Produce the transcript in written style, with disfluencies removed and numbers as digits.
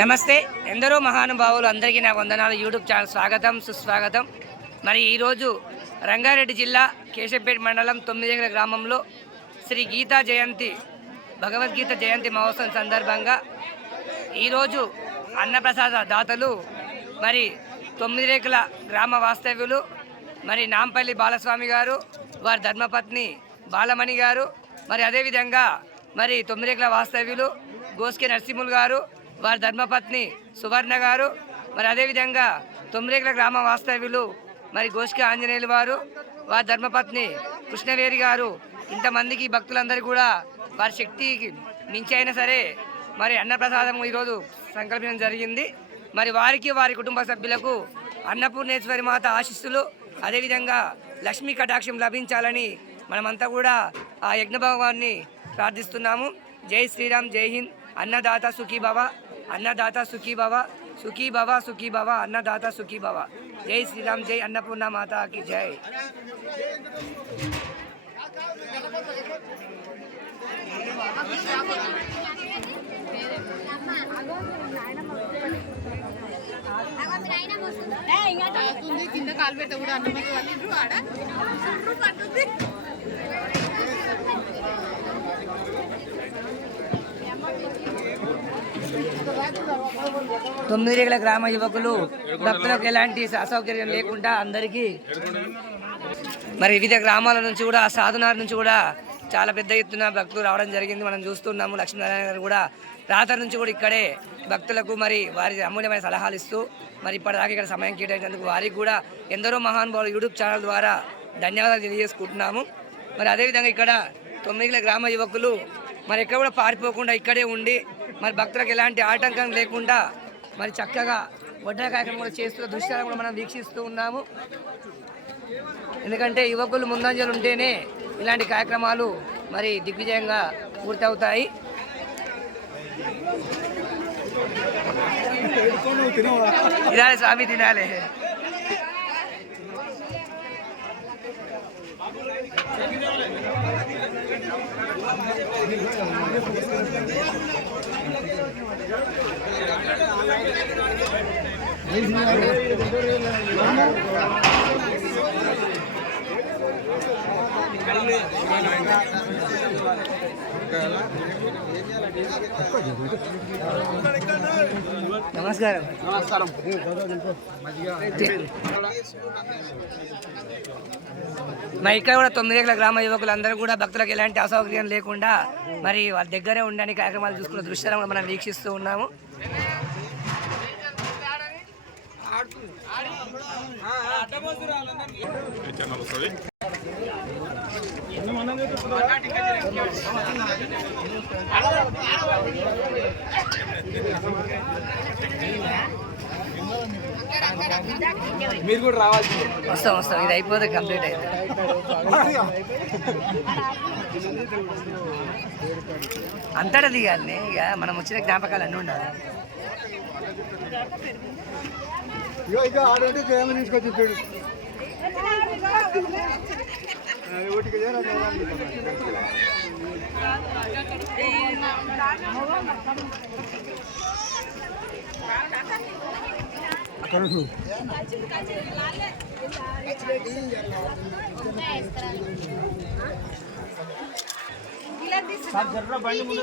నమస్తే. ఎందరో మహానుభావులు అందరికీ నా వందనాలు. యూట్యూబ్ ఛానల్ స్వాగతం సుస్వాగతం. మరి ఈరోజు రంగారెడ్డి జిల్లా కేశంపేట మండలం 9 గ్రామంలో శ్రీ గీతా జయంతి భగవద్గీత జయంతి మహోత్సవం సందర్భంగా ఈరోజు అన్నప్రసాద దాతలు మరి 9 గ్రామ వాస్తవ్యులు మరి నాంపల్లి బాలస్వామి గారు, వారి ధర్మపత్ని బాలమణి గారు, మరి అదేవిధంగా మరి 9 వాస్తవ్యులు గోస్కే నరసింహులు గారు, వారి ధర్మపత్ని సువర్ణ గారు, మరి అదేవిధంగా 9 గ్రామ వాస్తవ్యులు మరి గోస్కే ఆంజనేయులు వారు, వారి ధర్మపత్ని కృష్ణవేరి గారు, ఇంతమందికి భక్తులందరూ కూడా వారి శక్తికి మించి అయినా సరే మరి అన్నప్రసాదం ఈరోజు సంకల్పించడం జరిగింది. మరి వారికి వారి కుటుంబ సభ్యులకు అన్నపూర్ణేశ్వరి మాత ఆశీస్సులు, అదేవిధంగా లక్ష్మీ కటాక్షం లభించాలని మనమంతా కూడా ఆ యజ్ఞ భగవాన్ని ప్రార్థిస్తున్నాము. జై శ్రీరామ్, జై హింద్. అన్నదాత సుఖీ భవ, అన్నదాత సుఖీ భవ, సుఖీ భవ, సుఖీ భవ, అన్నదాత సుఖీ భవ. జై శ్రీరామ్, జై అన్నపూర్ణ మాతాకి జై. కింద కాలు పెట్ట కూడా అన్నమయ్య వాళ్ళు ఆడ పట్టుంది. 9 గ్రామ యువకులు భక్తులకు ఎలాంటి అసౌకర్యం లేకుండా అందరికీ మరి వివిధ గ్రామాల నుంచి కూడా సాధునార్ నుంచి కూడా చాలా పెద్ద ఎత్తున భక్తులు రావడం జరిగింది. మనం చూస్తున్నాము. లక్ష్మీనారాయణ గారు కూడా రాత్రి నుంచి కూడా ఇక్కడే భక్తులకు మరి వారి అమూల్యమైన సలహాలు ఇస్తూ మరి ఇప్పటిదాకా ఇక్కడ సమయం కేటాయించినందుకు వారికి కూడా ఎందరో మహానుభావులు యూట్యూబ్ ఛానల్ ద్వారా ధన్యవాదాలు తెలియజేసుకుంటున్నాము. మరి అదేవిధంగా ఇక్కడ 9 గ్రామ యువకులు మరి ఎక్కడ కూడా పారిపోకుండా ఇక్కడే ఉండి మరి భక్తులకు ఎలాంటి ఆటంకం లేకుండా మరి చక్కగా వడ్డన కార్యక్రమం కూడా చేస్తున్న దృశ్యాలను కూడా మనం వీక్షిస్తూ ఉన్నాము. ఎందుకంటే యువకులు ముందంజలు ఉంటేనే ఇలాంటి కార్యక్రమాలు మరి దిగ్విజయంగా పూర్తవుతాయి. తినాలి స్వామి, తినాలి. నమస్కారం. మరి ఇక్కడ కూడా 9 గ్రామ యువకులందరూ కూడా భక్తులకు ఎలాంటి అసౌకర్యం లేకుండా మరి వాళ్ళ దగ్గరే ఉండడానికి కార్యక్రమాలు చూసుకున్న దృశ్యాలను మనం వీక్షిస్తూ ఉన్నాము. మీరు కూడా రావాల్సి వస్తాం. ఇది అయిపోతే కంప్లీట్ అయితే అంతటా దిగాలి. ఇక మనం వచ్చిన జ్ఞాపకాలు అన్నీ ఉండాలి. తీసుకొచ్చి బండి ముందు